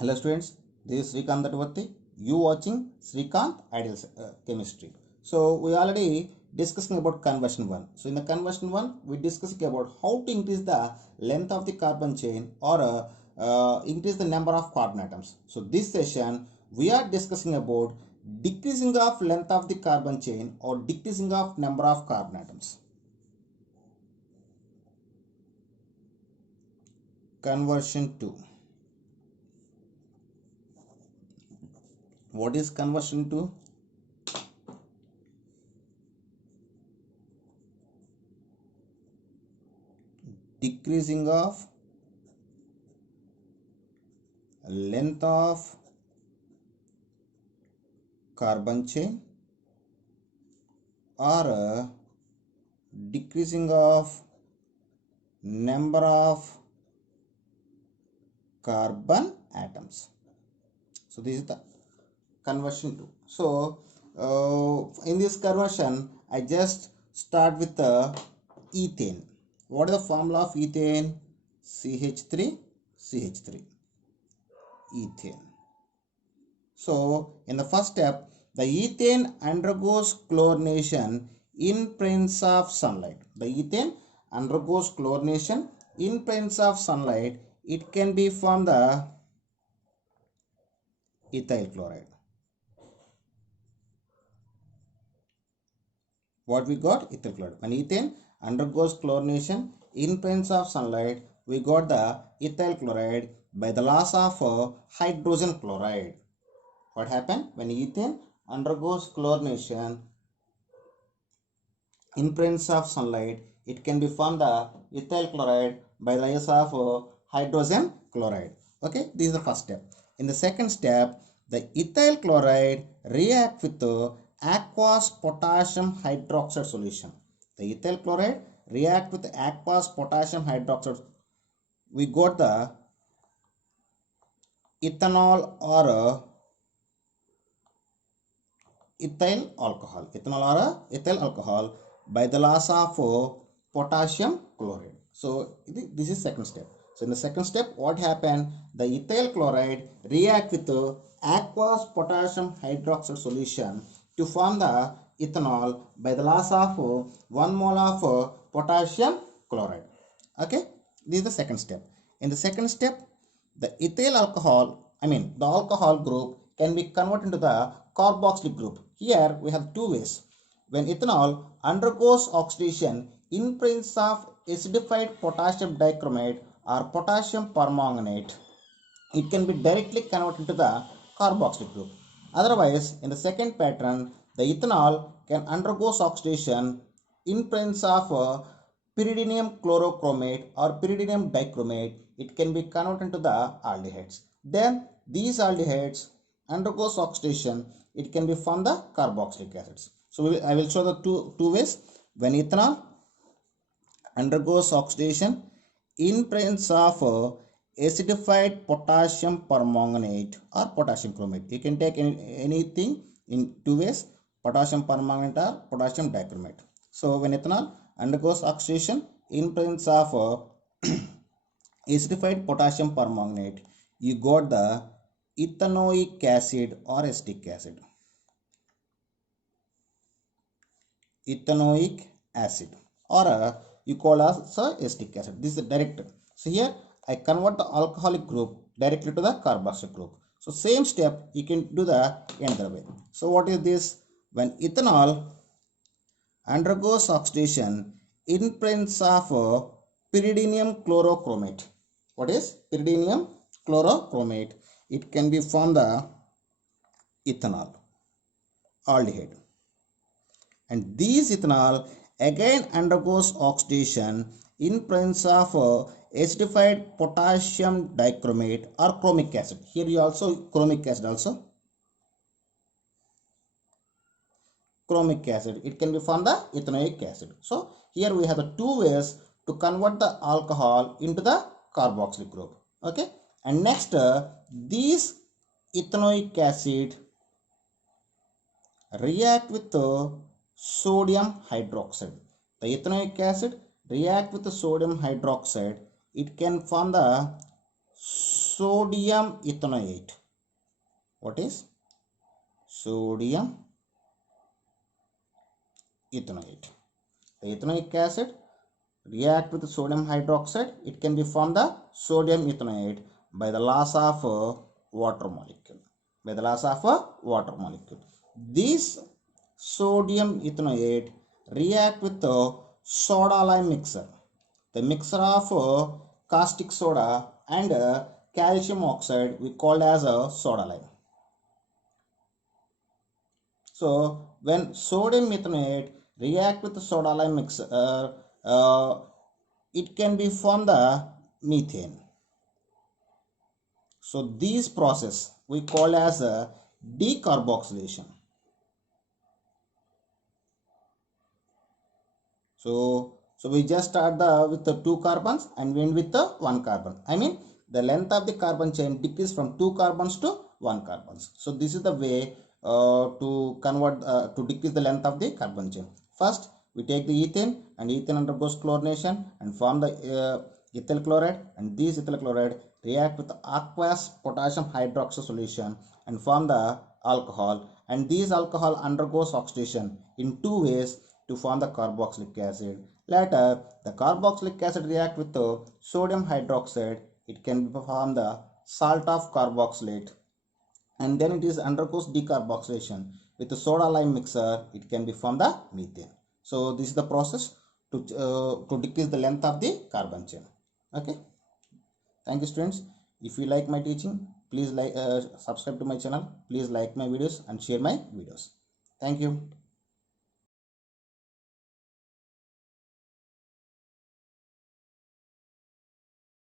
Hello students, this is Srikanth Dattavati. You watching Srikanth Ideal Chemistry. So we already discussing about conversion 1. So in the conversion 1, we discussing about how to increase the length of the carbon chain or increase the number of carbon atoms. So this session, we are discussing about decreasing of length of the carbon chain or decreasing of number of carbon atoms. Conversion 2. What is conversion 2? Decreasing of length of carbon chain or decreasing of number of carbon atoms. So this is the conversion 2. So in this conversion I just start with the ethane. What is the formula of ethane? CH3 CH3 ethane. So in the first step, the ethane undergoes chlorination in presence of sunlight. The ethane undergoes chlorination in presence of sunlight. It can be from the ethyl chloride. What we got? Ethyl chloride. When ethane undergoes chlorination in presence of sunlight, we got the ethyl chloride by the loss of hydrogen chloride. What happened? When ethane undergoes chlorination in presence of sunlight, it can be formed the ethyl chloride by the loss of hydrogen chloride. Okay, this is the first step. In the second step, the ethyl chloride react with aqueous potassium hydroxide solution. The ethyl chloride react with aqueous potassium hydroxide. We got the ethanol or ethyl alcohol by the loss of potassium chloride. So this is second step. So in the second step, what happened? The ethyl chloride react with aqueous potassium hydroxide solution to form the ethanol by the loss of 1 mole of potassium chloride. Okay, this is the second step. In the second step, the ethyl alcohol, the alcohol group can be converted into the carboxylic group. Here we have two ways. When ethanol undergoes oxidation in presence of acidified potassium dichromate or potassium permanganate, it can be directly converted into the carboxylic group. Otherwise, in the second pattern, the ethanol can undergo oxidation in presence of pyridinium chlorochromate or pyridinium dichromate. It can be converted into the aldehydes. Then these aldehydes undergoes oxidation. It can be from the carboxylic acids. So I will show the two ways. When ethanol undergoes oxidation in presence of acidified potassium permanganate or potassium chromate. You can take anything in two ways, potassium permanganate or potassium dichromate. So when ethanol undergoes oxidation in presence of acidified potassium permanganate, you got the ethanoic acid or acetic acid. Ethanoic acid or you call as acetic acid. This is the direct. So here I convert the alcoholic group directly to the carboxylic group. So same step you can do the another way. So what is this? When ethanol undergoes oxidation in presence of pyridinium chlorochromate. What is pyridinium chlorochromate? It can be from the ethanol aldehyde. And these ethanol again undergoes oxidation in presence of acidified potassium dichromate or chromic acid. Here you also chromic acid also. Chromic acid. It can be from the ethanoic acid. So here we have the two ways to convert the alcohol into the carboxylic group. Okay. And next these ethanoic acid react with sodium hydroxide. The ethanoic acid react with the sodium hydroxide. It can form the sodium ethanoate. What is sodium ethanoate? The ethanoic acid react with sodium hydroxide. It can be formed the sodium ethanoate by the loss of water molecule. By the loss of a water molecule. This sodium ethanoate react with the soda lime mixture. The mixture of caustic soda and calcium oxide we call as a soda lime. So when sodium ethanoate react with the soda lime mixture, it can be formed the methane. So this process we call as a decarboxylation. So we just start with the 2 carbons and we end with the 1 carbon. I mean the length of the carbon chain decrease from 2 carbons to 1 carbons. So this is the way to convert to decrease the length of the carbon chain. First we take the ethane, and ethane undergoes chlorination and form the ethyl chloride, and this ethyl chloride react with the aqueous potassium hydroxide solution and form the alcohol, and this alcohol undergoes oxidation in 2 ways to form the carboxylic acid. Later, the carboxylic acid react with the sodium hydroxide. It can form the salt of carboxylate, and then it is undergoes decarboxylation with the soda lime mixture. It can be formed the methane. So this is the process to decrease the length of the carbon chain. Okay. Thank you, students. If you like my teaching, please subscribe to my channel. Please like my videos and share my videos. Thank you.